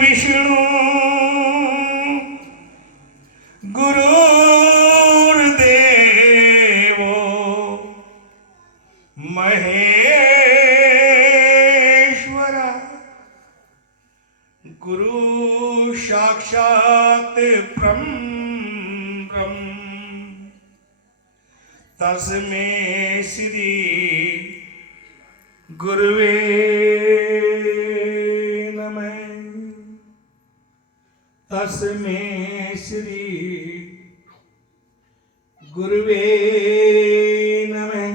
विष्णु गुरुर्देवो महेश्वर गुरु साक्षात् ब्रह्म तस्मै श्री गुरुवे नमः। तस्मै श्री गुरुवे नमः।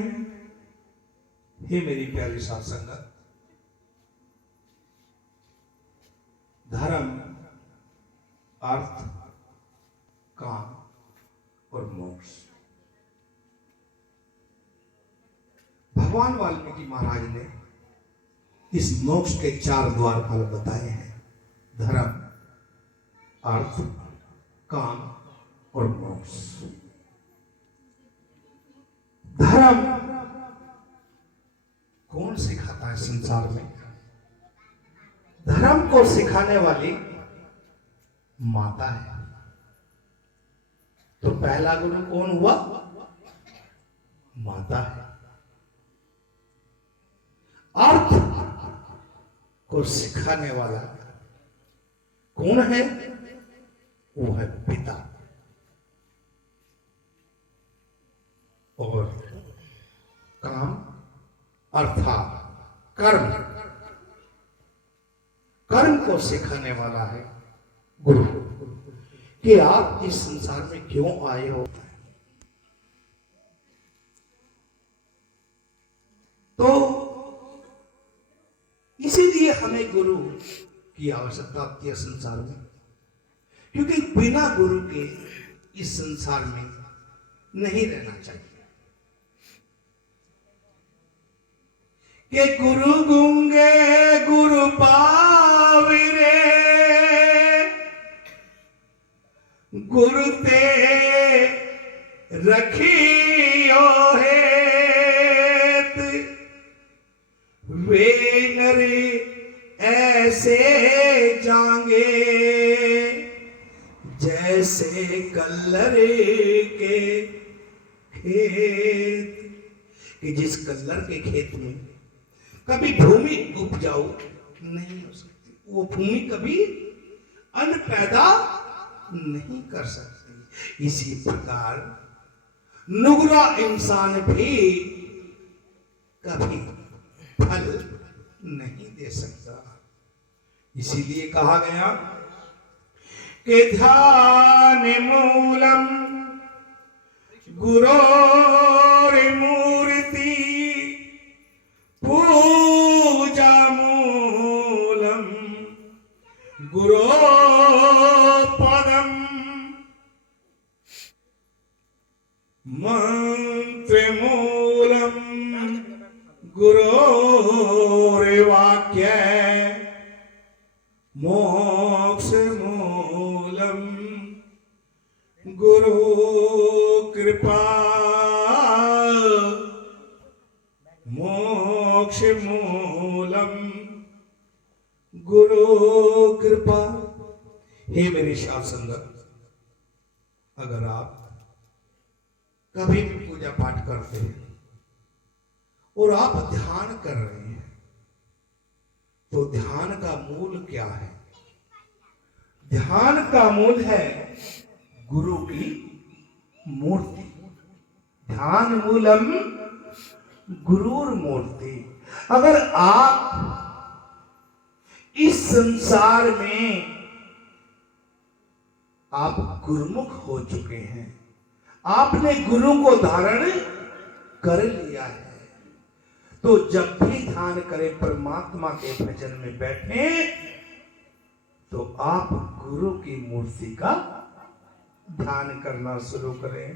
हे मेरी प्यारी साध संगत, धर्म, अर्थ, काम और मोक्ष। भगवान वाल्मीकि महाराज ने इस मोक्ष के 4 द्वार फल बताए हैं: धर्म, अर्थ, काम और मोक्ष। धर्म कौन सिखाता है संसार में? धर्म को सिखाने वाली माता है। तो पहला गुरु कौन हुआ? माता है। अर्थ को सिखाने वाला कौन है? वो है पिता। और काम अर्थात कर्म, कर्म को सिखाने वाला है गुरु। कि आप इस संसार में क्यों आए हो। तो इसीलिए हमें गुरु की आवश्यकता होती है संसार में, क्योंकि बिना गुरु के इस संसार में नहीं रहना चाहिए। कि गुरु गुंगे गुरु पाविरे गुरु ते रखियो हेत वे नरे ऐसे जांगे जैसे कल्लरे के खेत। कि जिस कल्लर के खेत में कभी भूमि उपजाऊ नहीं हो सकती, वो भूमि कभी अन्न पैदा नहीं कर सकती। इसी प्रकार नुगरा इंसान भी कभी फल नहीं दे सकता। इसीलिए कहा गया कि ध्यान मूलम गुरोर्मूर्ति पूजा मूलम गुरो पदम मंत्र मूलम गुरोर्वाक्य मोक्ष मूलम गुरु कृपा मोक्ष मूलम गुरु कृपा। हे मेरे साध संगत, अगर आप कभी भी पूजा पाठ करते हैं और आप ध्यान कर रहे हैं, तो ध्यान का मूल क्या है? ध्यान का मूल है गुरु की मूर्ति। ध्यान मूलम गुरुर मूर्ति। अगर आप इस संसार में आप गुरुमुख हो चुके हैं, आपने गुरु को धारण कर लिया है, तो जब भी ध्यान करें, परमात्मा के भजन में बैठे, तो आप गुरु की मूर्ति का ध्यान करना शुरू करें।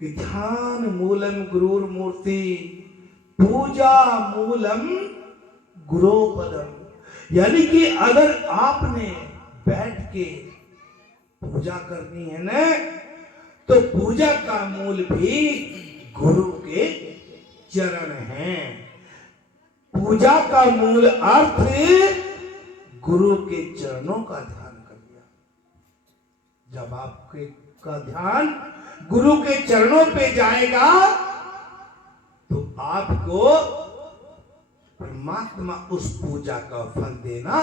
कि ध्यान मूलम गुरुर मूर्ति पूजा मूलम गुरु पदम। यानी कि अगर आपने बैठ के पूजा करनी है ना, तो पूजा का मूल भी गुरु के चरण हैं। पूजा का मूल अर्थ गुरु के चरणों का ध्यान कर लिया। जब आपके का ध्यान गुरु के चरणों पे जाएगा तो आपको परमात्मा उस पूजा का फल देना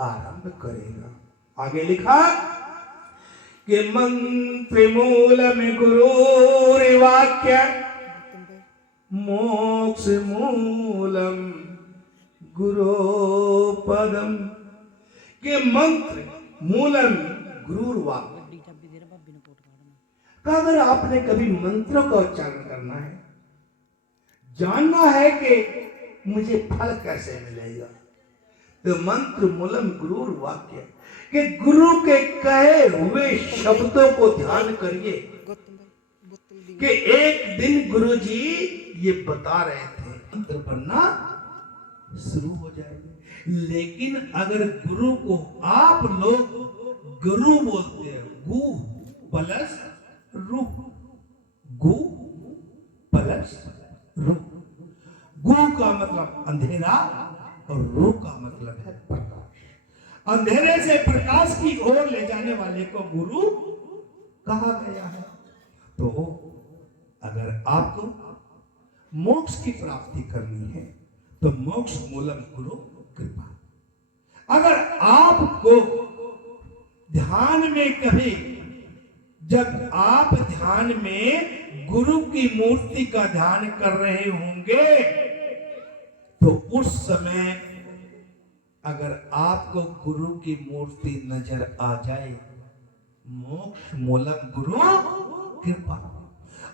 आरंभ करेगा। आगे लिखा कि मंत्र मूलम गुरुर्वाक्य मोक्ष मूलम गुरुपदम, के मंत्र मूलम गुरुर्वाक्य। अगर आपने कभी मंत्रों का उच्चारण करना है, जानना है कि मुझे फल कैसे मिलेगा, तो मंत्र मूलम गुरुर्वाक्य, कि गुरु के कहे हुए शब्दों को ध्यान करिए। कि एक दिन गुरु जी ये बता रहे थे, मंत्र पढ़ना शुरू हो जाएगा। लेकिन अगर गुरु को आप लोग गुरु बोलते हैं, गु प्लस रू, गु प्लस रू, गु का मतलब अंधेरा और रू का मतलब है प्रकाश। अंधेरे से प्रकाश की ओर ले जाने वाले को गुरु कहा गया है। तो अगर आपको मोक्ष की प्राप्ति करनी है तो मोक्ष मूलम गुरु कृपा। अगर आपको ध्यान में कभी, जब आप ध्यान में गुरु की मूर्ति का ध्यान कर रहे होंगे तो उस समय अगर आपको गुरु की मूर्ति नजर आ जाए, मोक्ष मूलम गुरु कृपा,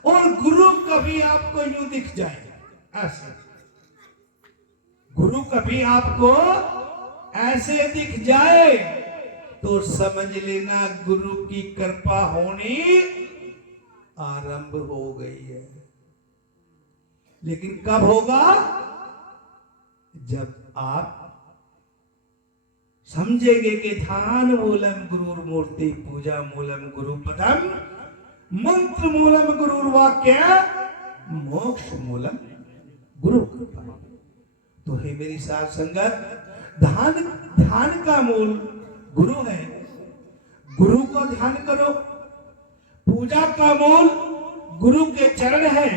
और गुरु कभी आपको यूं दिख जाए ऐसे, गुरु कभी आपको ऐसे दिख जाए तो समझ लेना गुरु की कृपा होनी आरंभ हो गई है। लेकिन कब होगा? जब आप समझेंगे कि ध्यान मूलम गुरुर मूर्ति, पूजा मूलम गुरु पदम, मंत्र मूलम गुरुर वाक्य, मोक्ष मूलम गुरु कृपा। तो हे मेरी साध संगत, ध्यान का मूल गुरु है। गुरु को ध्यान करो। पूजा का मूल गुरु के चरण है,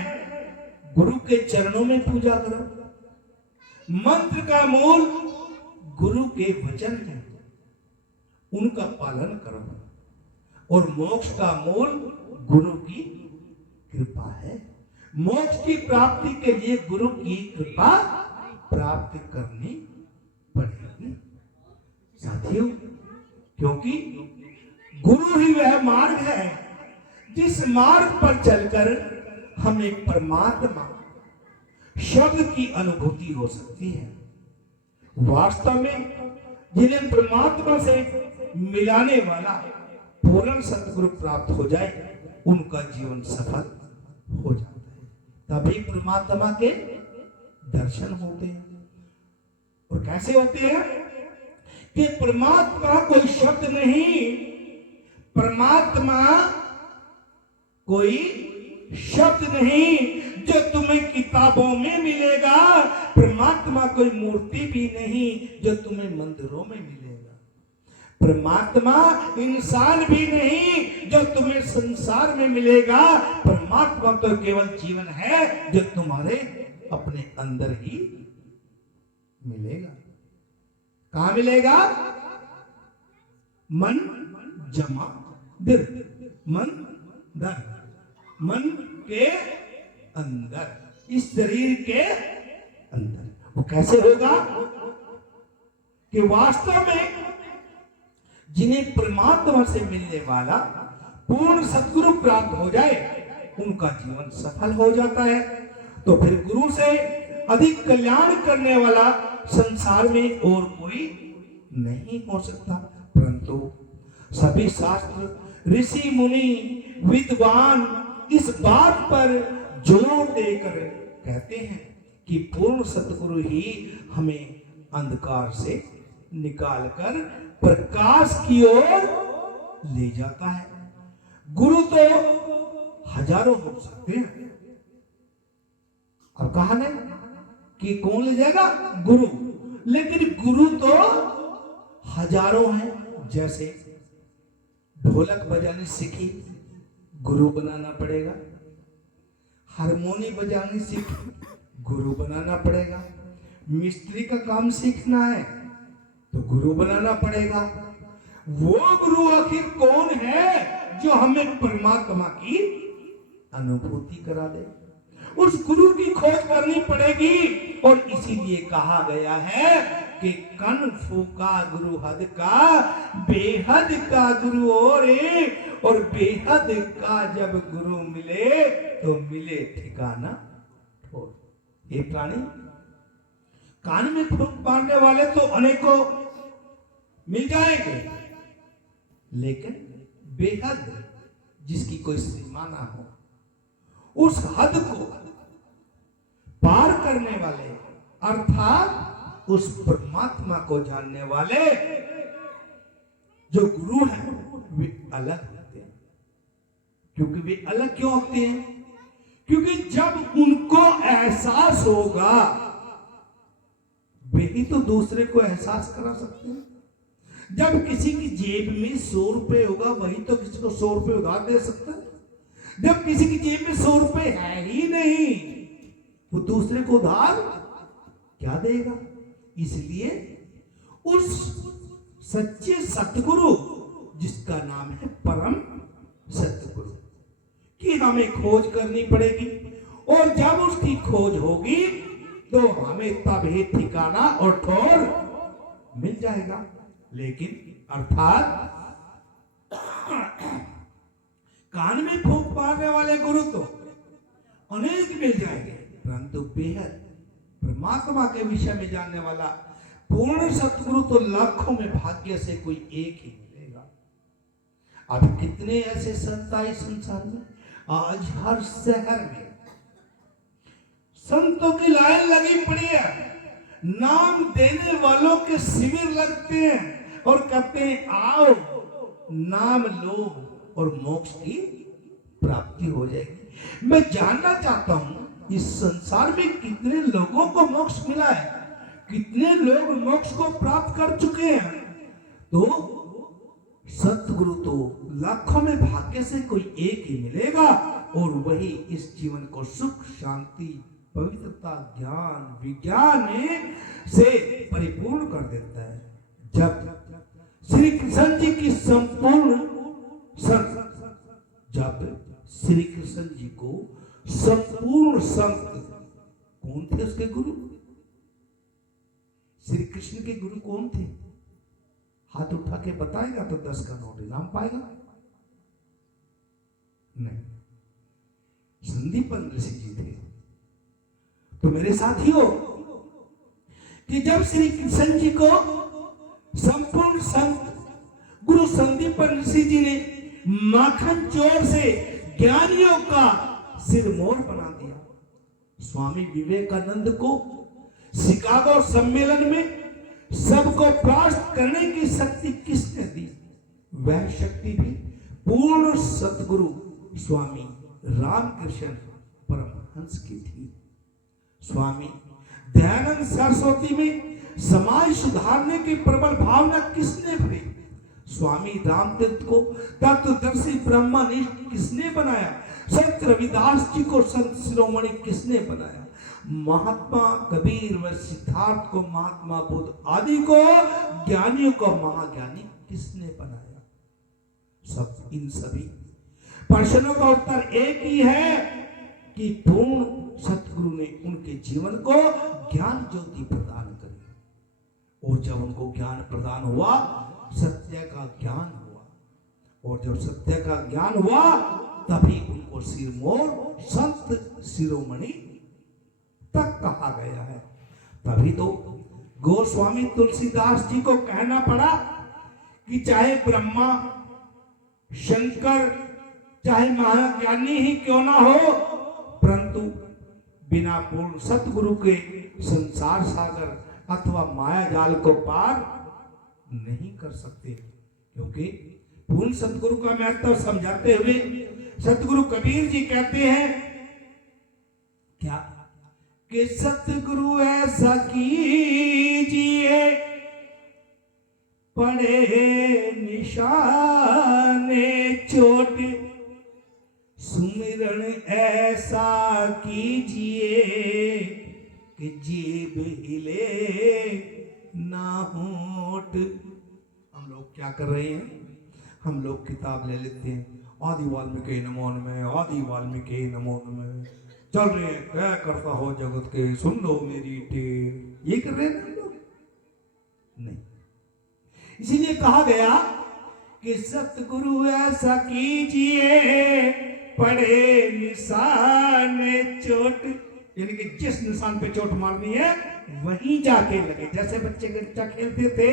गुरु के चरणों में पूजा करो। मंत्र का मूल गुरु के वचन है, उनका पालन करो। और मोक्ष का मूल गुरु की कृपा है। मोक्ष की प्राप्ति के लिए गुरु की कृपा प्राप्त करनी पड़ेगी साथियों, क्योंकि गुरु ही वह मार्ग है जिस मार्ग पर चलकर हमें परमात्मा शब्द की अनुभूति हो सकती है। वास्तव में जिन्हें परमात्मा से मिलाने वाला पूर्ण सतगुरु प्राप्त हो जाए, उनका जीवन सफल हो जाता है। तभी परमात्मा के दर्शन होते हैं। और कैसे होते हैं? कि परमात्मा कोई शब्द नहीं, परमात्मा कोई शब्द नहीं जो तुम्हें किताबों में मिलेगा, परमात्मा कोई मूर्ति भी नहीं जो तुम्हें मंदिरों में मिलेगा, परमात्मा इंसान भी नहीं जो तुम्हें संसार में मिलेगा, परमात्मा तो केवल जीवन है जो तुम्हारे अपने अंदर ही मिलेगा। कहां मिलेगा? मन जमा दिल, मन दर, मन के अंदर, इस शरीर के अंदर। वो कैसे होगा? कि वास्तव में जिन्हें परमात्मा से मिलने वाला पूर्ण सद्गुरु प्राप्त हो जाए, उनका जीवन सफल हो जाता है। तो फिर गुरु से अधिक कल्याण करने वाला संसार में और कोई नहीं हो सकता। परंतु सभी शास्त्र, ऋषि मुनि, विद्वान इस बात पर जोर देकर कहते हैं कि पूर्ण सतगुरु ही हमें अंधकार से निकालकर प्रकाश की ओर ले जाता है। गुरु तो हजारों हो सकते हैं। अब कहा है कि कौन ले जाएगा? गुरु। लेकिन गुरु तो हजारों हैं। जैसे ढोलक बजानी सीखी, गुरु बनाना पड़ेगा। हारमोनी बजानी सीखी, गुरु बनाना पड़ेगा। मिस्त्री का काम सीखना है तो गुरु बनाना पड़ेगा। वो गुरु आखिर कौन है जो हमें परमात्मा की अनुभूति करा दे? उस गुरु की खोज करनी पड़ेगी। और इसीलिए कहा गया है कि कन फूका गुरु हद का, बेहद का गुरु और बेहद का जब गुरु मिले तो मिले ठिकाना ठोर। ये प्राणी कान में फूंक मारने वाले तो अनेकों मिल जाएंगे, लेकिन बेहद जिसकी कोई सीमा ना हो, उस हद को पार करने वाले अर्थात उस परमात्मा को जानने वाले जो गुरु हैं वे अलग होते हैं। क्योंकि वे अलग क्यों होते हैं? क्योंकि जब उनको एहसास होगा, वे ही तो दूसरे को एहसास करा सकते हैं। जब किसी की जेब में 100 रुपए होगा, वही तो किसी को 100 रुपए उधार दे सकता है। जब किसी की जेब में 100 रुपए है ही नहीं, वो दूसरे को उधार क्या देगा? इसलिए उस सच्चे सतगुरु जिसका नाम है परम सतगुरु की हमें खोज करनी पड़ेगी। और जब उसकी खोज होगी तो हमें तब ही ठिकाना और ठौर मिल जाएगा। लेकिन अर्थात कान में फूंक मारने वाले गुरु तो अनेक मिल जाएंगे, परंतु बेहद परमात्मा के विषय में जानने वाला पूर्ण सतगुरु तो लाखों में भाग्य से कोई एक ही मिलेगा। अब कितने ऐसे संत आए संसार में, आज हर शहर में संतों की लाइन लगी पड़ी है। नाम देने वालों के शिविर लगते हैं और कहते हैं आओ नाम लो और मोक्ष की प्राप्ति हो जाएगी। मैं जानना चाहता हूं इस संसार में कितने लोगों को मोक्ष मिला है, कितने लोग मोक्ष को प्राप्त कर चुके हैं। तो सतगुरु तो लाखों में भाग्य से कोई एक ही मिलेगा और वही इस जीवन को सुख शांति पवित्रता ज्ञान विज्ञान से परिपूर्ण कर देता है। जब श्री कृष्ण जी की संपूर्ण जब श्री कृष्ण जी को संपूर्ण संत कौन थे? उसके गुरु श्री कृष्ण के गुरु कौन थे? हाथ उठा के बताएगा तो 10 का नोट इनाम पाएगा। नहीं, संदीपन ऋषि जी थे। तो मेरे साथियों कि जब श्री कृष्ण जी को संपूर्ण संत गुरु संदीपन ऋषि जी ने माखन चोर से ज्ञानियों का सिरमौर बना दिया, स्वामी विवेकानंद को शिकागो सम्मेलन में सबको परास्त करने की शक्ति किसने दी? वह शक्ति भी पूर्ण सतगुरु स्वामी रामकृष्ण परमहंस की थी। स्वामी दयानंद सरस्वती में समाज सुधारने की प्रबल भावना किसने भरी? स्वामी रामतीर्थ को तत्वदर्शी ब्रह्मनिष्ठ किसने बनाया? संत रविदास जी को संत शिरोमणि किसने बनाया? महात्मा कबीर व सिद्धार्थ को महात्मा बुद्ध आदि को ज्ञानियों को महाज्ञानी किसने बनाया? सब इन सभी प्रश्नों का उत्तर एक ही है कि पूर्ण सतगुरु ने उनके जीवन को ज्ञान ज्योति प्रदान करी। और जब उनको ज्ञान प्रदान हुआ, सत्य का ज्ञान हुआ, और जब सत्य का ज्ञान हुआ तभी उनको सिरमौर संत शिरोमणि तक कहा गया है। तभी तो गोस्वामी तुलसीदास जी को कहना पड़ा कि चाहे ब्रह्मा शंकर चाहे महाज्ञानी ही क्यों ना हो, परंतु बिना पूर्ण सतगुरु के संसार सागर अथवा माया जाल को पार नहीं कर सकते। क्योंकि पूर्ण सतगुरु का महत्व समझाते हुए सतगुरु कबीर जी कहते हैं क्या कि सतगुरु ऐसा कीजिए पड़े निशाने चोट, सुमिरन ऐसा कीजिए कि जीभ हिले ना होठ। हम लोग क्या कर रहे हैं? हम लोग किताब ले लेते हैं, आदि वाल्मीकि नमो नमः, आदि वाल्मीकि नमो नमः, चल रहे हैं, क्या करता हो जगत के, सुन लो मेरी टेर। ये कर रहे हैं हम लोग? नहीं। इसीलिए कहा गया कि सतगुरु ऐसा कीजिए पड़े निशान चोट, यानी कि जिस निशान पे चोट मारनी है वहीं जाके लगे। जैसे बच्चे गच्चा खेलते थे,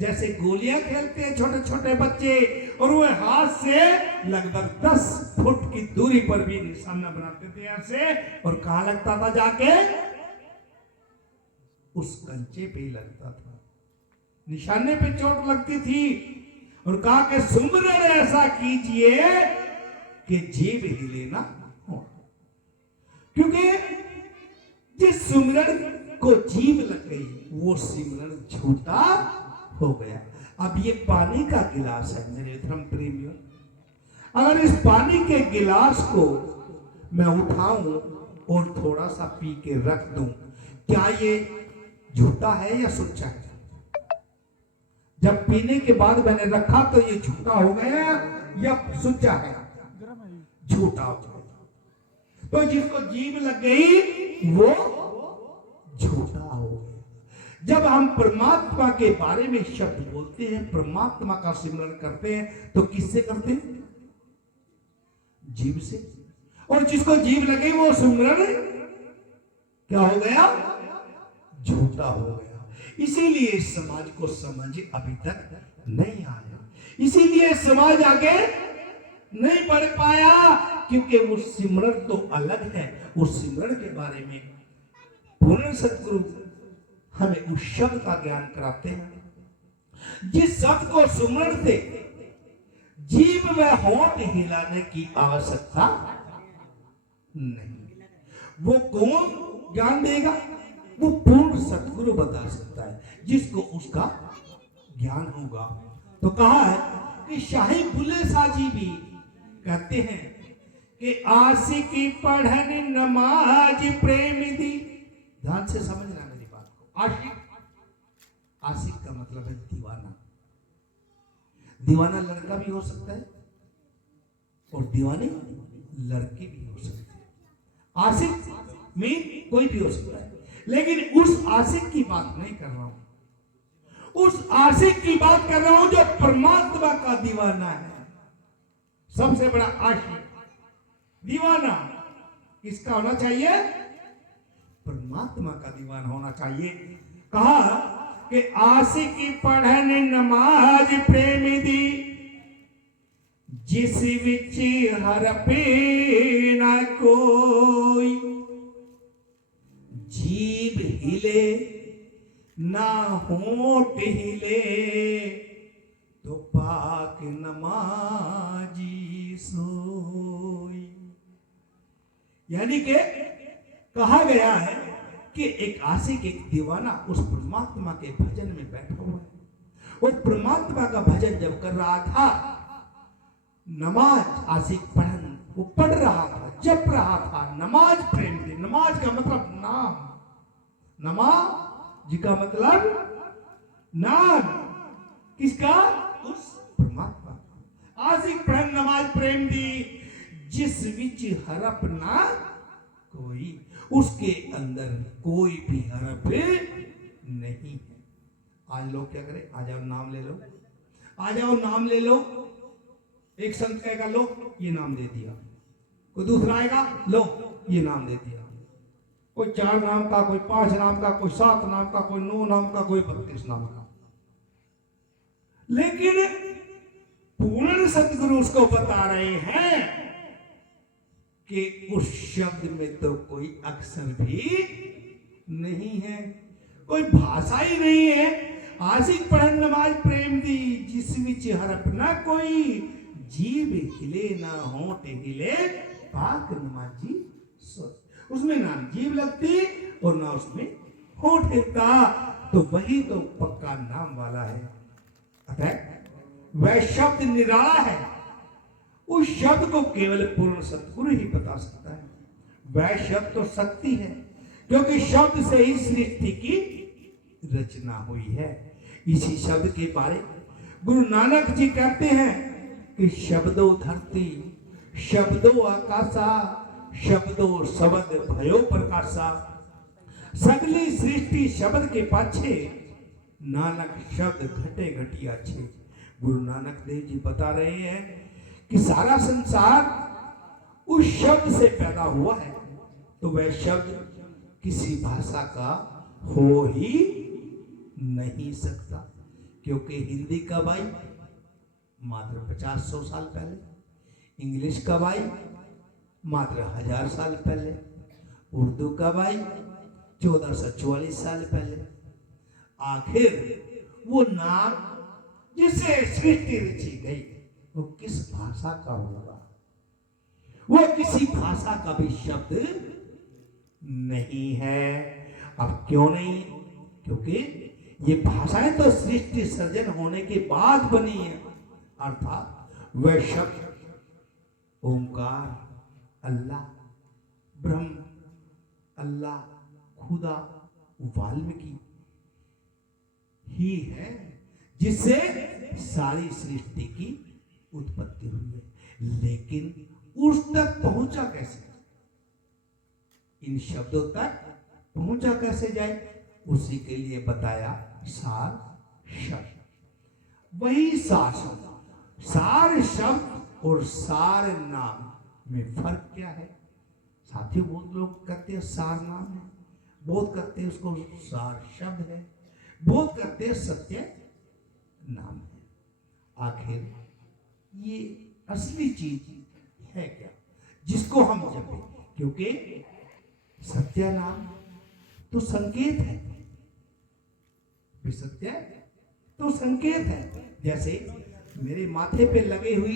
जैसे गोलियां खेलते हैं छोटे छोटे बच्चे, और वो हाथ से लगभग 10 फुट की दूरी पर भी निशाना बनाते थे ऐसे, और कहां लगता था? जाके उस कंचे पे ही लगता था, निशाने पे चोट लगती थी। और कहा कि सुमिरन ऐसा कीजिए कि जीभ हिले ना हो, क्योंकि जिस सुमिरन को जीभ लग गई वो सिमरन झूठा हो गया। अब ये पानी का गिलास है मेरे धर्म प्रेमियों, अगर इस पानी के गिलास को मैं उठाऊं और थोड़ा सा पी के रख दूं, क्या ये झूठा है या सच्चा है? जब पीने के बाद मैंने रखा तो ये झूठा हो गया या सच्चा है? झूठा हो गया। तो जिसको जीभ लग गई वो झूठा हो गया। जब हम परमात्मा के बारे में शब्द बोलते हैं, परमात्मा का सिमरन करते हैं, तो किससे करते हैं? जीभ से। और जिसको जीभ लगे वो सिमरन क्या हो गया? झूठा हो गया। इसीलिए समाज को समझ अभी तक नहीं आया, इसीलिए समाज आगे नहीं बढ़ पाया, क्योंकि वो सिमरन तो अलग है। उस सिमरन के बारे में पूर्ण सतगुरु हमें उस शब्द का ज्ञान कराते हैं जिस शब्द को सुमरन से जीभ व होंठ हिलाने की आवश्यकता नहीं। वो कौन ज्ञान देगा? वो पूर्ण सतगुरु बता सकता है, जिसको उसका ज्ञान होगा। तो कहा है कि शाही बुल्ले शाह जी भी कहते हैं कि आशिकी पढ़न नमाज प्रेम दी। ध्यान से समझना मेरी बात को। आशिक, आशिक का मतलब है दीवाना। दीवाना लड़का भी हो सकता है और दीवानी लड़की भी हो सकती है। आशिक में कोई भी हो सकता है, लेकिन उस आशिक की बात नहीं कर रहा हूं। उस आशिक की बात कर रहा हूं जो परमात्मा का दीवाना है। सबसे बड़ा आशिक दीवाना किसका होना चाहिए? परमात्मा का दीवाना होना चाहिए। कहा कि आशिकी पढ़न नमाज प्रेम दी, जिस विच हरपे ना कोई, जीभ हिले ना होंठ हिले, तो पाक नमाजी सोई। यानी कि कहा गया है कि एक आशिक, एक दीवाना उस परमात्मा के भजन में बैठा हुआ है। और परमात्मा का भजन जब कर रहा था, नमाज आशिक पढ़न वो पढ़ रहा था, जप रहा था, नमाज प्रेम थी। नमाज का मतलब नाम, नमाज जी का मतलब नाम। किसका? उस परमात्मा। आशिक पढ़न नमाज प्रेम दी, जिस विच हरप ना कोई, उसके अंदर कोई भी हरप नहीं है। आज लोग क्या करें? आ जाओ नाम ले लो, आ जाओ नाम ले लो। एक संत कहेगा लो ये नाम दे दिया, कोई दूसरा आएगा लो ये नाम दे दिया। कोई 4 नाम का, कोई 5 नाम का, कोई 7 नाम का, कोई 9 नाम का, कोई 32 नाम का। लेकिन पूर्ण सतगुरु उसको बता रहे हैं कि उस शब्द में तो कोई अक्षर भी नहीं है, कोई भाषा ही नहीं है। आशिक पढ़न नमाज प्रेम दी, जिस विच हरप ना कोई, जीभ हिले ना होंठ हिले, पाक नमाजी सोई। उसमें ना जीभ लगती और ना उसमें होंठ हिलता, तो वही तो पक्का नाम वाला है। वह शब्द निराला है, उस शब्द को केवल पूर्ण सतगुरु ही बता सकता है। वह शब्द तो शक्ति है, क्योंकि शब्द से ही सृष्टि की रचना हुई है। इसी शब्द के बारे गुरु नानक जी कहते हैं कि शब्दों धरती, शब्दों आकाशा, शब्दों शब्द भयो प्रकाशा। सगली सृष्टि शब्द के पाछे, नानक शब्द घटे घटी अच्छे। गुरु नानक देव जी बता रहे हैं कि सारा संसार उस शब्द से पैदा हुआ है, तो वह शब्द किसी भाषा का हो ही नहीं सकता, क्योंकि हिंदी कब आई? मात्र 50-100 साल पहले। इंग्लिश कब आई? मात्र 1000 साल पहले। उर्दू कब आई? 1444 साल पहले। आखिर वो नाम जिससे सृष्टि रची गई वो किस भाषा का होगा? वो किसी भाषा का भी शब्द नहीं है। अब क्यों नहीं? क्योंकि ये भाषाएं तो सृष्टि सर्जन होने के बाद बनी है, अर्थात वह शब्द ओंकार, अल्लाह, ब्रह्म, अल्लाह, खुदा, वाल्मीकि ही है, जिससे सारी सृष्टि की उत्पत्ति हुई है। लेकिन उस तक पहुंचा कैसे? इन शब्दों तक पहुंचा कैसे जाए? उसी के लिए बताया सार शब्द। वही सार शब्द, सार शब्द और सार नाम में फर्क क्या है? साथियों, बहुत लोग कहते हैं सार नाम है, बहुत कहते हैं उसको सार शब्द है, बहुत कहते हैं सत्य नाम है। आखिर ये असली चीज है क्या जिसको हम जपे? क्योंकि सत्य नाम तो संकेत है, सत्य तो संकेत है। जैसे मेरे माथे पे लगे हुई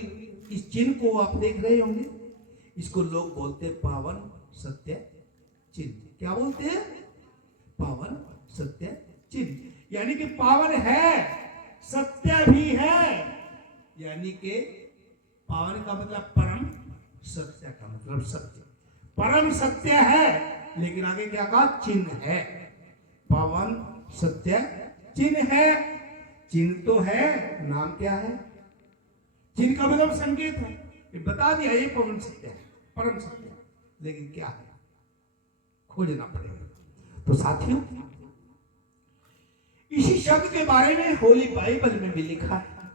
इस चिन्ह को आप देख रहे होंगे, इसको लोग बोलते हैं पावन सत्य चिन्ह। क्या बोलते हैं? पावन सत्य चिन्ह। यानी कि पावन है, सत्य भी है। यानी कि पावन का मतलब परम, सत्य का मतलब सत्य। परम सत्य है, लेकिन आगे क्या कहा? चिन्ह है। पावन सत्य चिन्ह है। चिन्ह तो है, नाम क्या है? चिन्ह का मतलब संकेत है। ये बता दिया ये पवन सत्य है, परम सत्य है, लेकिन क्या है? खोजना पड़ेगा। तो साथियों, इसी शब्द के बारे में होली बाइबल में भी लिखा है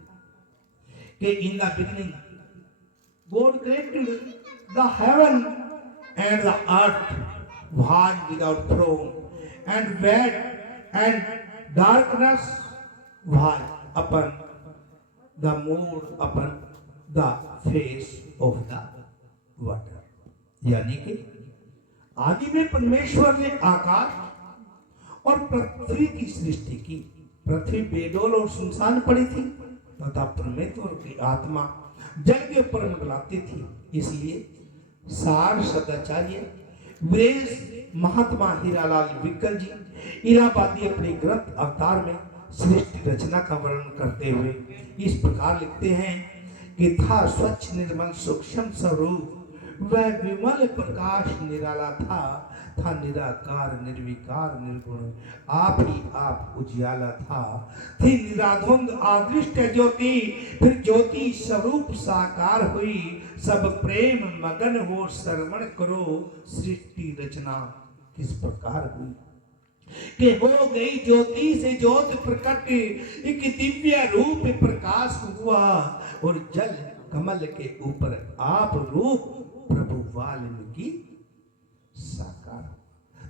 कि in the beginning God created the heaven and the earth was without form and void and darkness was upon the moon, upon the face of the water। यानी कि आदि में परमेश्वर ने आकाश और पृथ्वी की सृष्टि की। पृथ्वी बेडोल और सुनसान पड़ी थी तथा परमेश्वर की आत्मा जल के ऊपर मंडलाती थी। इसलिए सार सदाचार्य वेश महात्मा हीरालाल विक्कल जी इलाहाबादी अपने ग्रंथ अवतार में सृष्टि रचना का वर्णन करते हुए इस प्रकार लिखते हैं कि था स्वच्छ निर्मल सूक्ष्म स्वरूप, वह विमल प्रकाश निराला था निराकार निर्विकार निर्गुण, आप ही आप उजियाला था। थी निराधुंध आदृष्ट ज्योति, फिर ज्योति स्वरूप साकार हुई। सब प्रेम मगन हो श्रवण करो, सृष्टि रचना किस प्रकार हुई। कि हो गई ज्योति से ज्योत प्रकट, एक दिव्य रूप प्रकाश हुआ, और जल कमल के ऊपर आप रूप प्रभु वाल्मीकि साकार।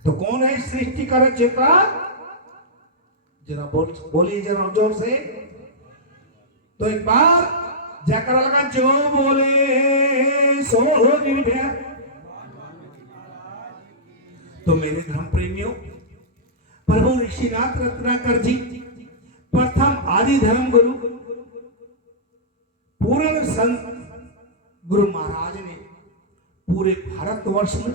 तो कौन है सृष्टि का रचयिता? जरा बोलिए जरा जोर से। तो एक बार जयकारा लगा, जो बोले सो हो निभया। तो मेरे धर्म प्रेमियों, प्रभु ऋषिनाथ रत्नाकर जी प्रथम आदि धर्म गुरु पूर्ण संत गुरु महाराज ने पूरे भारतवर्ष में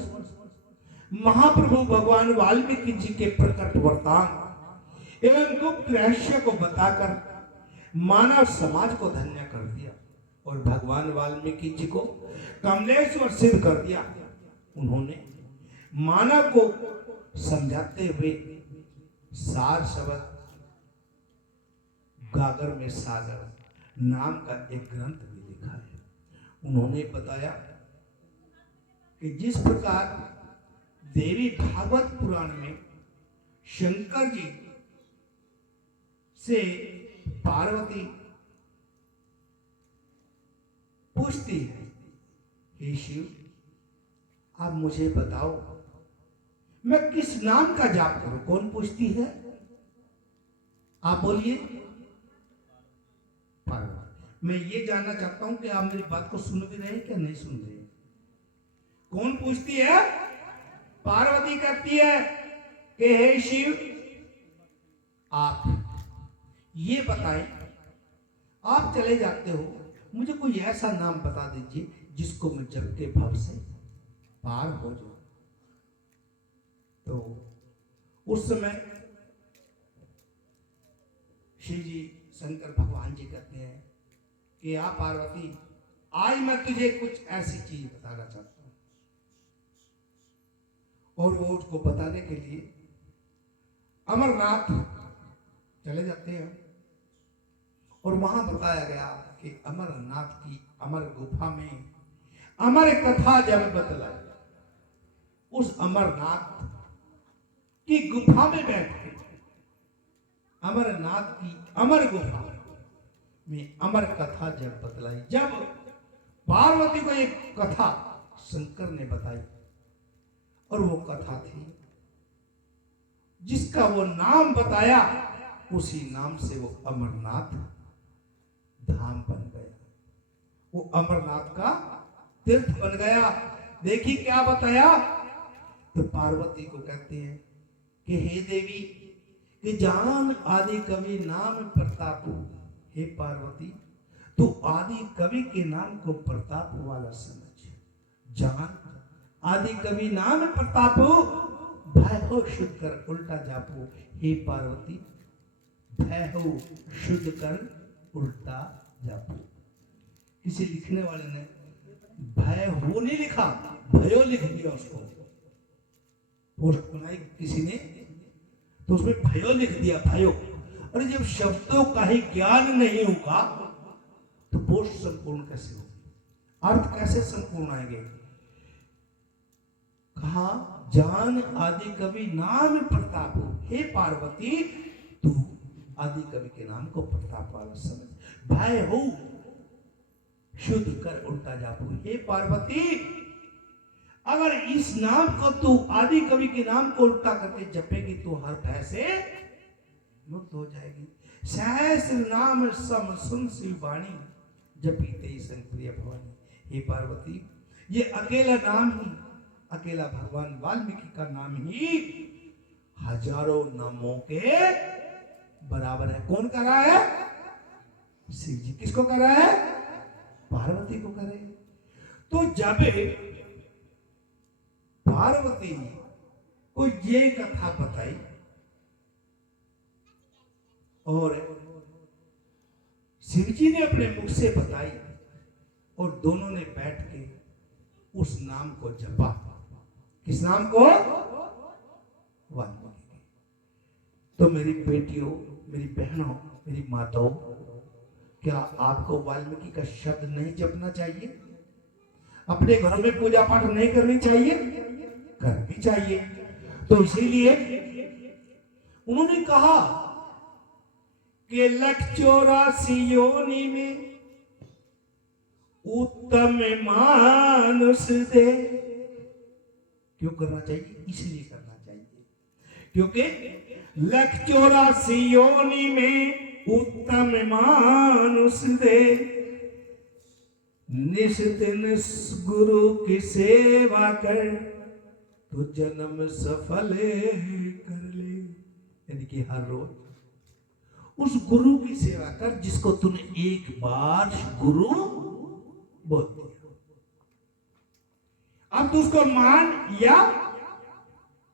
महाप्रभु भगवान वाल्मीकि जी के प्रकट वरदान एवं गुप्त रहस्य को बताकर मानव समाज को धन्य कर दिया और भगवान वाल्मीकि जी को कमलेश्वर सिद्ध कर दिया। उन्होंने मानव को समझाते हुए सार शब्द गागर में सागर नाम का एक ग्रंथ भी लिखा है। उन्होंने बताया कि जिस प्रकार देवी भागवत पुराण में शंकर जी से पार्वती पूछती है, हे शिव आप मुझे बताओ मैं किस नाम का जाप करूं? कौन पूछती है? आप बोलिए। पार्वती। मैं ये जानना चाहता हूं कि आप मेरी बात को सुन भी रहे हैं क्या नहीं सुन रहे? कौन पूछती है? पार्वती कहती है कि हे शिव आप ये बताएं, आप चले जाते हो, मुझे कोई ऐसा नाम बता दीजिए जिसको मैं जग के भव से पार हो जाऊं। तो उस समय शिव जी शंकर भगवान जी कहते हैं कि आप पार्वती आज मैं तुझे कुछ ऐसी चीज बताना चाहता हूं। और वो उसको बताने के लिए अमरनाथ चले जाते हैं और वहां बताया गया कि अमरनाथ की अमर गुफा में अमर कथा जब बतलाई, उस अमरनाथ की गुफा में बैठ के अमरनाथ की अमर गुफा में अमर कथा जब बतलाई, जब पार्वती को एक कथा शंकर ने बताई और वो कथा थी जिसका वो नाम बताया, उसी नाम से वो अमरनाथ धाम बन गया, वो अमरनाथ का तीर्थ बन गया। देखिए क्या बताया, तो पार्वती को कहते हैं कि हे देवी कि जान आदि कवि नाम प्रताप, हे पार्वती तू आदि कवि के नाम को प्रताप वाला समझ। जान आदि कवि नाम प्रताप, भय हो शुद्ध कर उल्टा जापो। हे पार्वती भय हो शुद्ध कर उल्टा जापो। किसी लिखने वाले ने भय हो नहीं लिखा, भयो लिख दिया उसको, पोस्ट बनाई किसी ने तो उसमें भयो लिख दिया, भयो। और जब शब्दों का ही ज्ञान नहीं होगा तो पोस्ट संपूर्ण कैसे होगी, अर्थ कैसे संपूर्ण आएंगे? कहा जान आदि कवि नाम प्रताप, हे पार्वती तू आदि कवि के नाम को प्रताप वाला समझ। भय हो शुद्ध कर उल्टा जापो। हे पार्वती अगर इस नाम को तू आदि कवि के नाम को उल्टा करके जपेगी तो हर भय से मुक्त हो जाएगी। सहस्र नाम सम सुन शिव वाणी, जपी तेई संग प्रिय भवानी। हे पार्वती ये अकेला नाम ही, अकेला भगवान वाल्मीकि का नाम ही हजारों नामों के बराबर है। कौन कर रहा है? शिव जी। किसको कर रहा है? पार्वती को करे। तो जब पार्वती को ये कथा बताई और शिव जी ने अपने मुख से बताई और दोनों ने बैठ के उस नाम को जपा। किस नाम को? वाल्मीकि। तो मेरी बेटियों, मेरी बहनों, मेरी माताओं, क्या आपको वाल्मीकि का शब्द नहीं जपना चाहिए? अपने घर में पूजा पाठ नहीं करनी चाहिए? करनी चाहिए। तो इसीलिए उन्होंने कहा कि 184 योनि में उत्तम मानुष दे। क्यों करना चाहिए? इसलिए करना चाहिए क्योंकि 184 योनि में उत्तम मानुष दे, निस दिन गुरु की सेवा कर तो जन्म सफल कर ले। यानी कि हर रोज उस गुरु की सेवा कर जिसको तूने एक बार गुरु बोल दिया। अब तू उसको मान या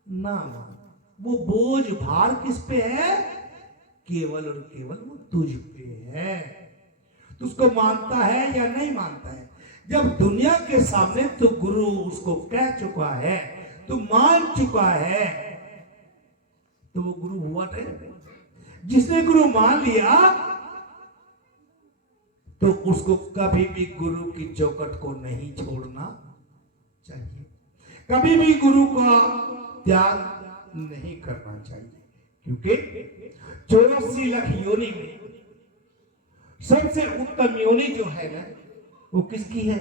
ना मान, वो बोझ भार किस पे है? केवल और केवल वो तुझ पे है, तो उसको मानता है या नहीं मानता है? जब दुनिया के सामने तो गुरु उसको कह चुका है, तो मान चुका है, तो वो गुरु हुआ नहीं। जिसने गुरु मान लिया तो उसको कभी भी गुरु की चौखट को नहीं छोड़ना चाहिए, कभी भी गुरु का त्याग नहीं करना चाहिए। क्योंकि 84 लाख योनि में सबसे उत्तम योनि जो है ना, वो किसकी है?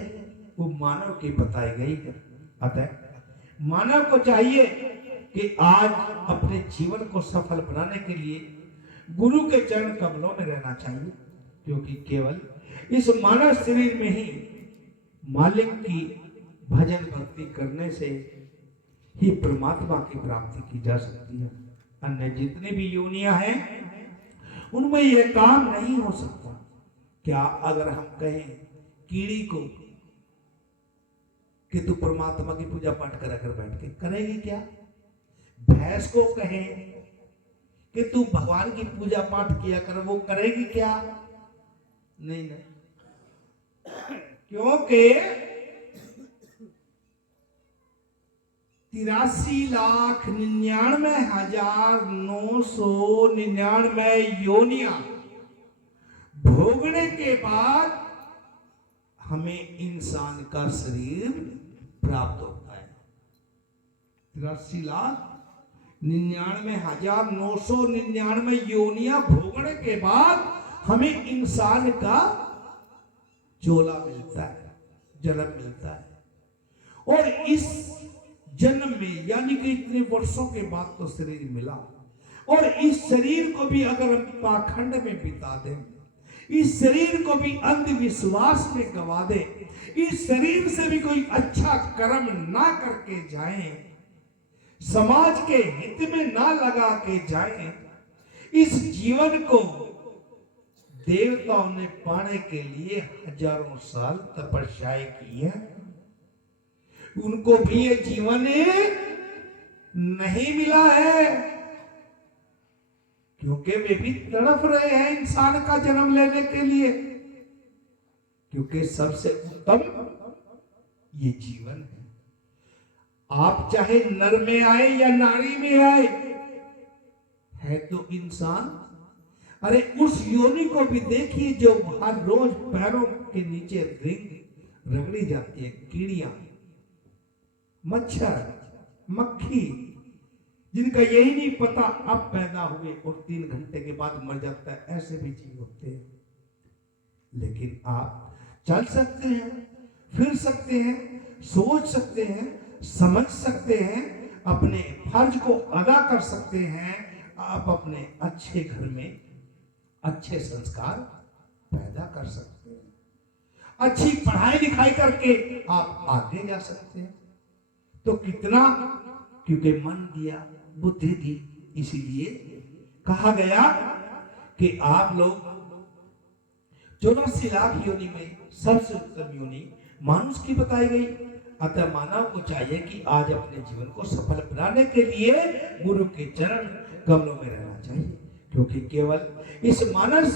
वो मानव की बताई गई है। अतः मानव को चाहिए कि आज अपने जीवन को सफल बनाने के लिए गुरु के चरण कमलों में रहना चाहिए, क्योंकि केवल इस मानव शरीर में ही मालिक की भजन भक्ति करने से ही परमात्मा की प्राप्ति की जा सकती है। अन्य जितने भी योनियां हैं उनमें यह काम नहीं हो सकता। क्या अगर हम कहें कीड़ी को कि तू परमात्मा की पूजा पाठ करा कर बैठ के, करेगी क्या? भैंस को कहें कि तू भगवान की पूजा पाठ किया कर, वो करेगी क्या? नहीं नहीं, क्योंकि 83,99,999 योनियां भोगने के बाद हमें इंसान का शरीर प्राप्त होता है। 83,99,999 योनियां भोगने के बाद हमें इंसान का चोला मिलता है, जन्म मिलता है। और इस जन्म में यानी कि इतने वर्षों के बाद तो शरीर मिला, और इस शरीर को भी अगर हम पाखंड में बिता दें, इस शरीर को भी अंधविश्वास में गवा दे, इस शरीर से भी कोई अच्छा कर्म ना करके जाएं, समाज के हित में ना लगा के जाएं, इस जीवन को देवताओं ने पाने के लिए हजारों साल तपस्याएं की है, उनको भी ये जीवन नहीं मिला है, क्योंकि वे भी तड़प रहे हैं इंसान का जन्म लेने के लिए। क्योंकि सबसे उत्तम ये जीवन है। आप चाहे नर में आए या नारी में आए, है तो इंसान। अरे उस योनि को भी देखिए जो हर रोज पैरों के नीचे रगड़ी जाती है, कीड़ियां, मच्छर, मक्खी, जिनका यही नहीं पता अब पैदा हुए और 3 घंटे के बाद मर जाता है, ऐसे भी जीव होते हैं। लेकिन आप चल सकते हैं, फिर सकते हैं, सोच सकते हैं, समझ सकते हैं, अपने फर्ज को अदा कर सकते हैं। आप अपने अच्छे घर में अच्छे संस्कार पैदा कर सकते हैं, अच्छी पढ़ाई लिखाई करके आप आगे जा सकते हैं। तो कितना, क्योंकि मन दिया, बुद्धि दी, इसीलिए कहा गया कि आप लोग 84 लाख योनि में सबसे उत्तम योनि मानुष की बताई गई। अतः मानव को चाहिए कि आज अपने जीवन को सफल बनाने के लिए गुरु के चरण कमलों में रहना चाहिए, क्योंकि केवल इस मानव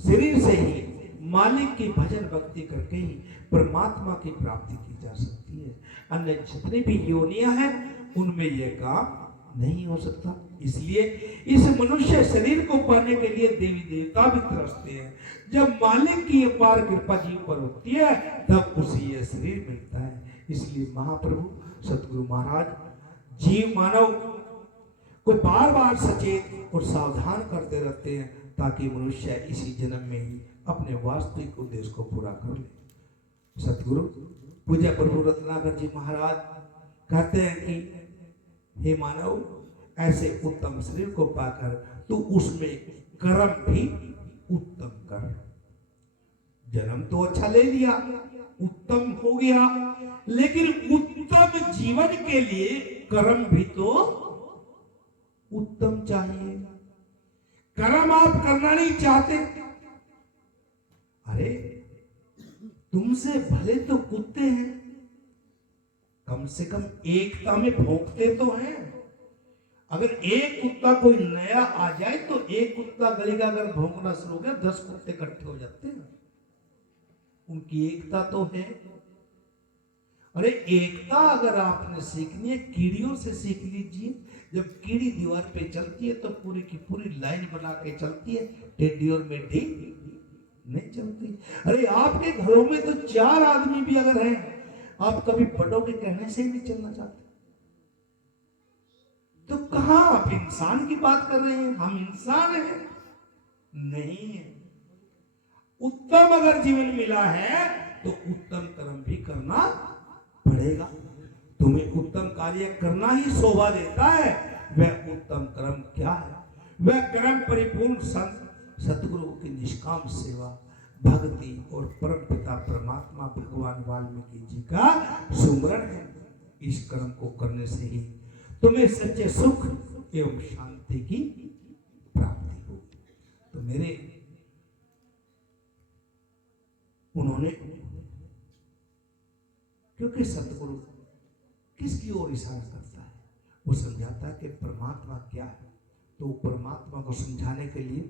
शरीर से ही मालिक की भजन भक्ति करके ही परमात्मा की प्राप्ति की जा सकती है। अन्य जितनी भी योनियां हैं उनमें यह काम नहीं हो सकता। इसलिए इस मनुष्य शरीर को पाने के लिए देवी देवता भी तरसते हैं। जब मालिक की अपार कृपा जीव पर होती है तब उसे यह शरीर मिलता है। इसलिए महाप्रभु सतगुरु महाराज जीव मानव को बार बार सचेत और सावधान करते रहते हैं, ताकि मनुष्य इसी जन्म में ही अपने वास्तविक उद्देश्य को पूरा कर ले। सतगुरु पूज्य प्रभु रत्नाकर जी महाराज कहते हैं कि हे मानव, ऐसे उत्तम शरीर को पाकर तू उसमें कर्म भी उत्तम कर। जन्म तो अच्छा ले लिया, उत्तम हो गया, लेकिन उत्तम जीवन के लिए कर्म भी तो उत्तम चाहिए। कर्म आप करना नहीं चाहते, अरे तुमसे भले तो कुत्ते हैं, कम से कम एकता में भौंकते तो हैं। अगर एक कुत्ता कोई नया आ जाए तो एक कुत्ता गली का अगर भौंकना शुरू हो गया 10 कुत्ते इकट्ठे हो जाते हैं। उनकी एकता तो है। अरे एकता अगर आपने सीखनी है कीड़ियों से सीख लीजिए। जब कीड़ी दीवार पे चलती है तो पूरी की पूरी लाइन बना के चलती है, टेढ़ी और मेढ़ी नहीं चलती। अरे आपके घरों में तो 4 आदमी भी अगर हैं, आप कभी बड़ों के कहने से ही नहीं चलना चाहते, तो कहां आप इंसान की बात कर रहे हैं? हम इंसान हैं नहीं है। उत्तम अगर जीवन मिला है तो उत्तम कर्म भी करना पड़ेगा। तुम्हें उत्तम कार्य करना ही शोभा देता है। वह उत्तम कर्म क्या है? वह कर्म परिपूर्ण संत सतगुरु की निष्काम सेवा, भक्ति और परम पिता परमात्मा भगवान वाल्मीकि जी का सुमरण है। इस कर्म को करने से ही तुम्हें सच्चे सुख एवं शांति की प्राप्ति होगी। तो मेरे उन्होंने, क्योंकि सतगुरु किसकी ओर इशारा करता है? वो समझाता है कि परमात्मा क्या है। तो परमात्मा को समझाने के लिए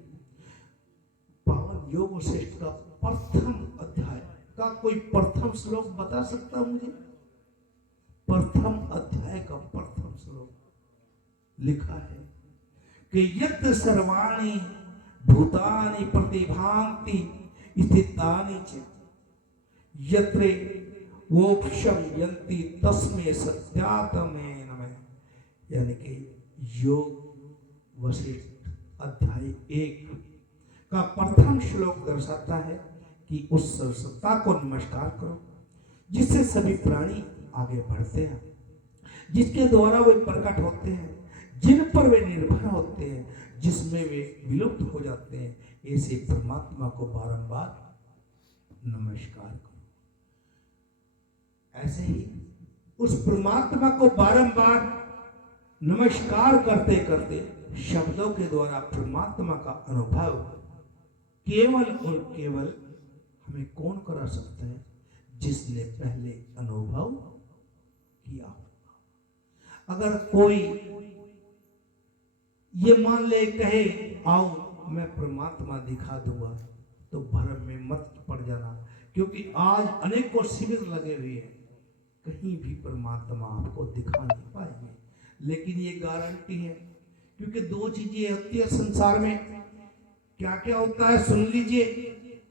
पावन योग वशिष्ठ का प्रथम अध्याय का कोई प्रथम श्लोक बता सकता मुझे? प्रथम अध्याय का प्रथम श्लोक लिखा है कि यत् सर्वाणि भूतानि प्रतिभान्ति स्थितानि च यत्रे मोक्षम यन्ति तस्मै सत्यात्मे नमः। यानी कि योग वशिष्ठ अध्याय 1 का प्रथम श्लोक दर्शाता है कि उस सत्ता को नमस्कार करो जिससे सभी प्राणी आगे बढ़ते हैं, जिसके द्वारा वे प्रकट होते हैं, जिन पर वे निर्भर होते हैं, जिसमें वे विलुप्त हो जाते हैं। ऐसे परमात्मा को बारंबार नमस्कार करो। ऐसे ही उस परमात्मा को बारंबार नमस्कार करते करते शब्दों के द्वारा परमात्मा का अनुभव केवल और केवल हमें कौन करा सकता है? जिसने पहले अनुभव किया। अगर कोई ये मान ले कहे आओ मैं परमात्मा दिखा दूंगा, तो भ्रम में मत पड़ जाना, क्योंकि आज अनेकों शिविर लगे हुए हैं, कहीं भी परमात्मा आपको दिखा नहीं पाएंगे। लेकिन ये गारंटी है, क्योंकि 2 चीजें होती है संसार में। क्या क्या होता है सुन लीजिए।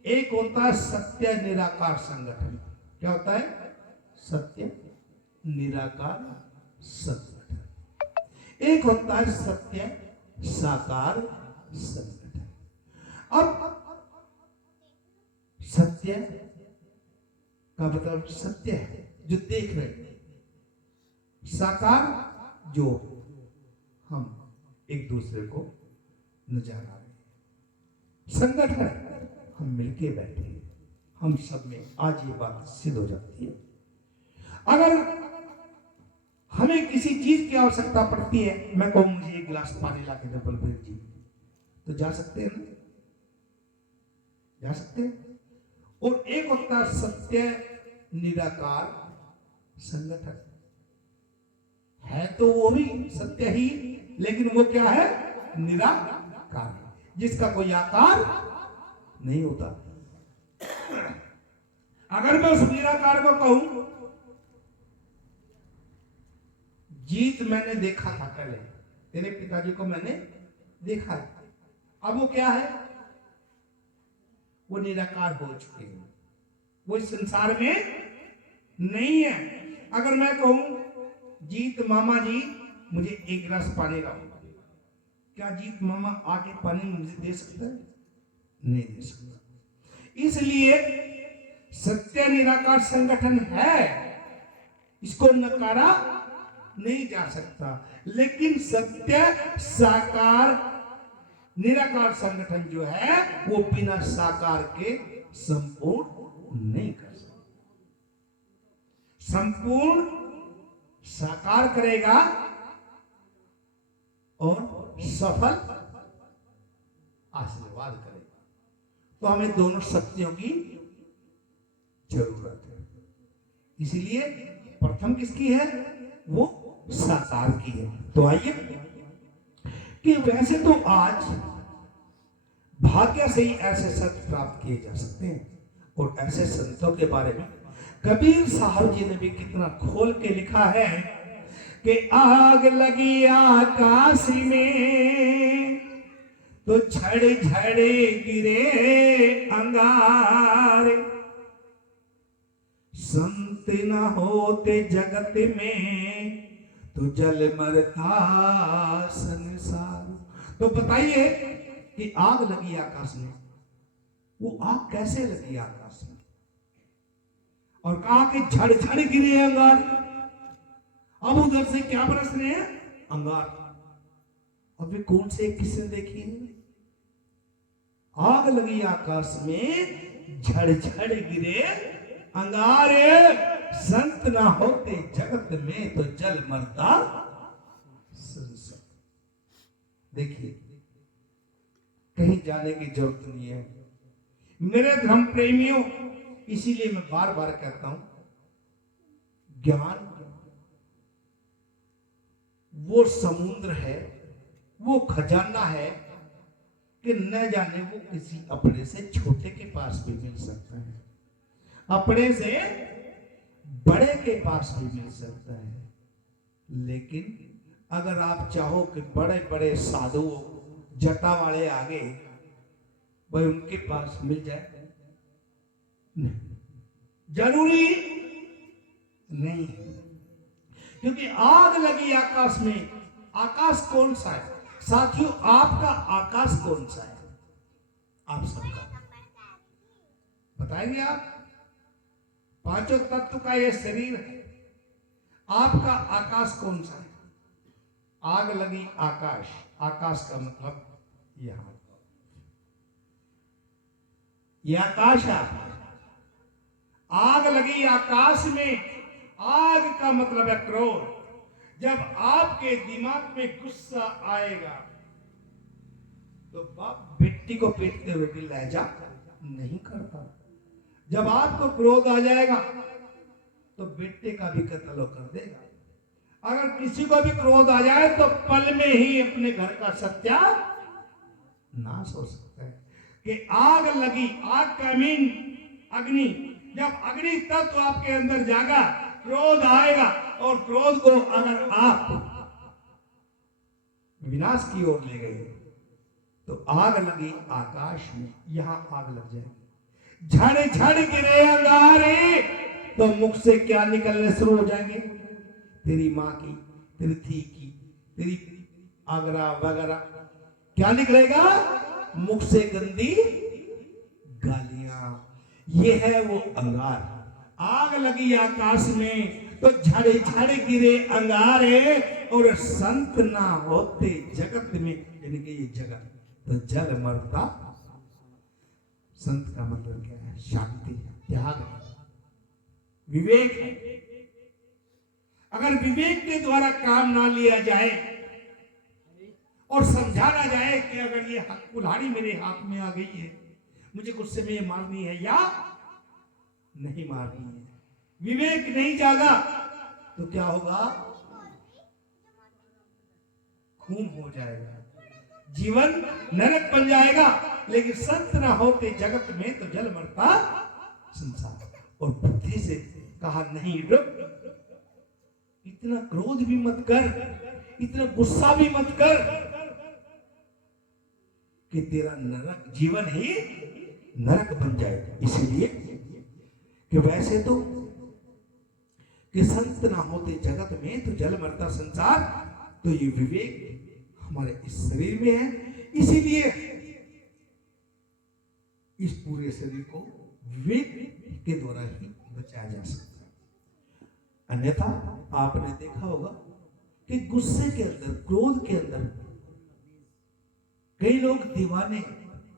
एक होता है सत्य निराकार संगठन। क्या होता है? सत्य निराकार संगठन। एक होता है सत्य साकार संगठन। अब सत्य का मतलब सत्य है जो देख रहे हैं, साकार जो हम एक दूसरे को नजर आ रहे हैं, संगठन हम मिलके बैठे हैं। हम सब में आज ये बात सिद्ध हो जाती है। अगर हमें किसी चीज की आवश्यकता पड़ती है, मैं कहूं मुझे 1 गिलास पानी ला के दो बलबीर जी, तो जा सकते हैं ना? जा सकते हैं। और एक होता है सत्य निराकार संगठन। है तो वो भी सत्य ही, लेकिन वो क्या है? निराकार, जिसका कोई आकार नहीं होता। अगर मैं उस निराकार को कहूं जीत मैंने देखा था पहले, तेरे पिताजी को मैंने देखा है, अब वो क्या है? वो निराकार हो चुके हैं, वो इस संसार में नहीं है। अगर मैं कहूं जीत मामा जी मुझे 1 गिलास पानी लाओ, क्या जीत मामा आके पानी मुझे दे सकता है? नहीं दे सकता। इसलिए सत्य निराकार संगठन है, इसको नकारा नहीं जा सकता। लेकिन सत्य साकार निराकार संगठन जो है वो बिना साकार के संपूर्ण नहीं कर सकता। संपूर्ण साकार करेगा और सफल आशीर्वाद करेगा। तो हमें दोनों शक्तियों की जरूरत है। इसीलिए प्रथम किसकी है? वो साकार की है। तो आइए कि वैसे तो आज भाग्य से ही ऐसे संत प्राप्त किए जा सकते हैं, और ऐसे संतों के बारे में कबीर साहब जी ने भी कितना खोल के लिखा है कि आग लगी आकाश में तो झड़ झड़े गिरे अंगारे, संत न होते जगत में तो जल मरता संसार। तो बताइए कि आग लगी आकाश में, वो आग कैसे लगी आकाश में? और कहा कि झड़ झड़ गिरे अंगार। अब उधर से क्या बरस रहे हैं? अंगार। अब वे कौन से किसने देखी है? आग लगी आकाश में, झड़ झड़ गिरे अंगारे, संत ना होते जगत में तो जल मरता संसार। देखिए, कहीं जाने की जरूरत नहीं है मेरे धर्म प्रेमियों। इसीलिए मैं बार बार कहता हूं, ज्ञान वो समुद्र है, वो खजाना है कि न जाने वो किसी अपने से छोटे के पास भी मिल सकता है, अपने से बड़े के पास भी मिल सकता है। लेकिन अगर आप चाहो कि बड़े बड़े साधुओं, जटा वाले आगे भाई उनके पास मिल जाए, नहीं, जरूरी नहीं है। क्योंकि आग लगी आकाश में, आकाश कौन सा है साथियों? आपका आकाश कौन सा है? आप सबका बताएंगे आप? पांचों तत्व का यह शरीर है, आपका आकाश कौन सा है? आग लगी आकाश, आकाश का मतलब यहां यह आकाश है। आग लगी आकाश में, आग का मतलब है क्रोध। जब आपके दिमाग में गुस्सा आएगा तो बाप बेटी को पीटते हुए भी लहजा नहीं करता। जब आपको क्रोध आ जाएगा तो बेटे का भी कत्ल कर देगा। अगर किसी को भी क्रोध आ जाए तो पल में ही अपने घर का सत्यानाश हो सकता है। कि आग लगी, आग का मीन अग्नि। जब अग्नि तत्व आपके अंदर जागा, क्रोध आएगा, और क्रोध को अगर आप विनाश की ओर ले गए तो आग लगी आकाश में, यहां आग लग जाएगी। झड़ झड़ गिरे अंगारे, तो मुख से क्या निकलने शुरू हो जाएंगे? तेरी माँ की, तेरी थी की, तेरी आगरा वगैरह क्या निकलेगा? मुख से गंदी गालियां। ये है वो अंगार। आग लगी आकाश में तो झड़ झड़ गिरे अंगारे, और संत ना होते जगत में, यानी कि ये जगत तो जल मरता। संत का मतलब क्या है? शांति, त्याग, विवेक है। अगर विवेक के द्वारा काम ना लिया जाए और समझाना जाए कि अगर ये कुल्हाड़ी मेरे हाथ में आ गई है, मुझे गुस्से में ये मारनी है या नहीं मारनी है, विवेक नहीं जागा तो क्या होगा? खून हो जाएगा, जीवन नरक बन जाएगा। लेकिन संत ना होते जगत में तो जल मरता संसार। और बुद्धि से कहा, नहीं रुक, इतना क्रोध भी मत कर, इतना गुस्सा भी मत कर कि तेरा नरक जीवन ही नरक बन जाए। इसलिए कि वैसे तो कि संत ना होते जगत में तो जल मरता संसार, तो ये विवेक हमारे इस शरीर में है। इसीलिए इस पूरे शरीर को विवेक के द्वारा ही बचाया जा सकता है। अन्यथा आपने देखा होगा कि गुस्से के अंदर, क्रोध के अंदर कई लोग दीवाने,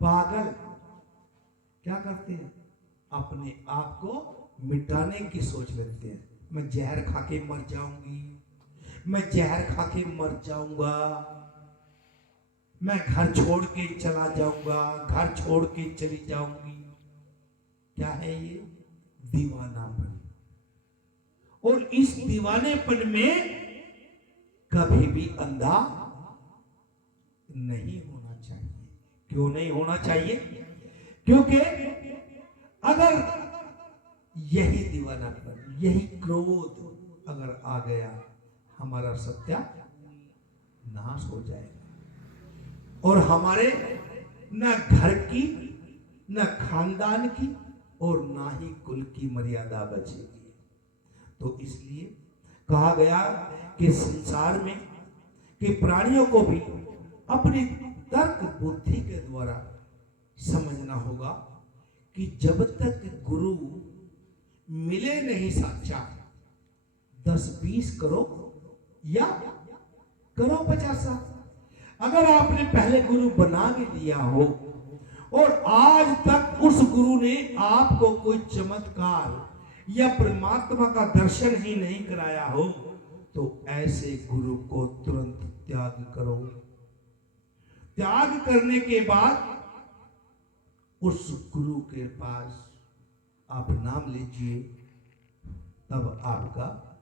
पागल क्या करते हैं? अपने आप को मिटाने की सोच लेते हैं। मैं जहर खा के मर जाऊंगी, मैं जहर खा के मर जाऊंगा, मैं घर छोड़ के चला जाऊंगा, घर छोड़ के चली जाऊंगी। क्या है ये? दीवानापन। और इस दीवानेपन में कभी भी अंधा नहीं होना चाहिए। क्यों नहीं होना चाहिए? क्योंकि अगर यही दीवानापन, यही क्रोध अगर आ गया, हमारा सत्यानाश हो जाएगा और हमारे न घर की, न खानदान की और ना ही कुल की मर्यादा बचेगी। तो इसलिए कहा गया कि संसार में कि प्राणियों को भी अपनी तर्क बुद्धि के द्वारा समझना होगा कि जब तक गुरु मिले नहीं साक्षात, 10-20 करो या करो 50। अगर आपने पहले गुरु बना भी लिया हो और आज तक उस गुरु ने आपको कोई चमत्कार या परमात्मा का दर्शन ही नहीं कराया हो, तो ऐसे गुरु को तुरंत त्याग करो। त्याग करने के बाद उस गुरु के पास आप नाम लीजिए, तब आपका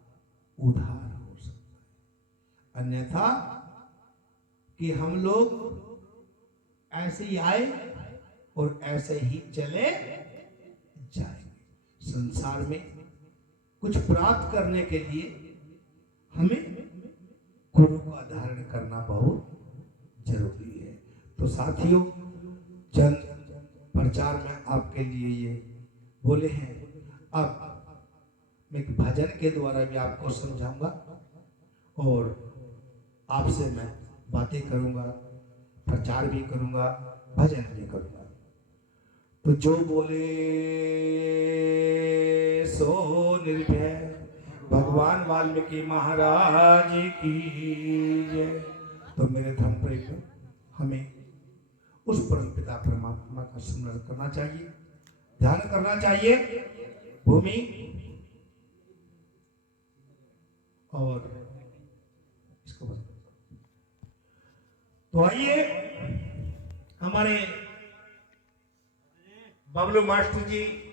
उद्धार हो सकता है। अन्यथा कि हम लोग ऐसे ही आए और ऐसे ही चले जाएंगे। संसार में कुछ प्राप्त करने के लिए हमें गुरु का धारण करना बहुत जरूरी है। तो साथियों, चंद प्रचार में आपके लिए ये बोले हैं। अब मैं एक भजन के द्वारा भी आपको समझाऊंगा और आपसे मैं बातें करूंगा, प्रचार भी करूंगा, भजन भी करूंगा। तो जो बोले सो निर्भय, भगवान वाल्मीकि महाराज की जय। तो मेरे धर्म प्रेम, हमें उस परम पिता परमात्मा का स्मरण करना चाहिए, ध्यान करना चाहिए। भूमि और इसको बस। तो आइए, हमारे बबलू मास्टर जी